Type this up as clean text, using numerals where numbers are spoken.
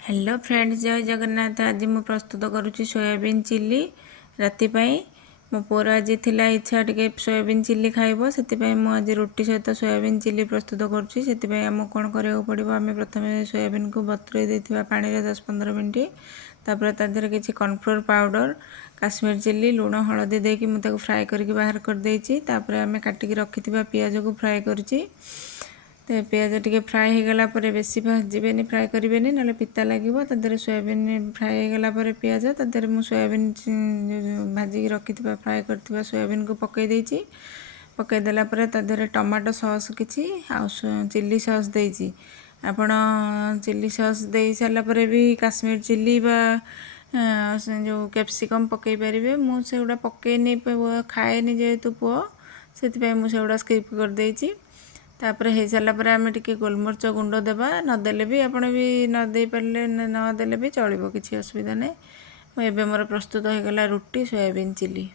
Hello friends, जय जगन्नाथ। आज मु प्रस्तुत करुच्ची सोयाबीन चिल्ली राति पाई। मो पुअर आज थिला इच्छा टिके सोयाबीन चिल्ली खाइबो, सेतिपाई मु आज रोटी सहित सोयाबीन चिल्ली प्रस्तुत करुच्ची। सेतिपाई आमको कौन करिया पड़िबो, आमे प्रथमे सोयाबीन को बतुरेई देथिबा पानी रे 10-15 मिनिट। तापर ता देहरे किछि कॉर्नफ्लोर पाउडर, काश्मीर चिल्ली, लूण, हळदी देकी मु ताको फ्राई करके बाहर कर देइछि। तापर आमे काटिकी रखिथिबा पियाज को फ्राई करछि। तो पियाज टे फ्राए हो गला बेसी भाजबे फ्राए करेंगे ना पिता लगे। तर सोयाबीन फ्राए हो गला पियाज तर मुझे सोयाबीन भाजिक रखी फ्राए कर सोयाबीन को पकई पकईदेला तर टमाटो सॉस किसी चिल्ली सॉस देती। आपण चिल्ली सॉस दे सारापर भी काश्मीर चिल्ली बा जो कैप्सिकम पकई पारे। मुझे गुड़ा पकईनी खाएनी जेहेतु पुओ से मुझे स्किप कर देती। तापर हो सारापर आम टे गोलमरीच गुंड देवा, नदेले भी आपण भी नदे पारे नदेले भी चलो, किसी असुविधा नहीं। एबे मोर प्रस्तुत हो गला रोटी सोयाबीन चिल्ली।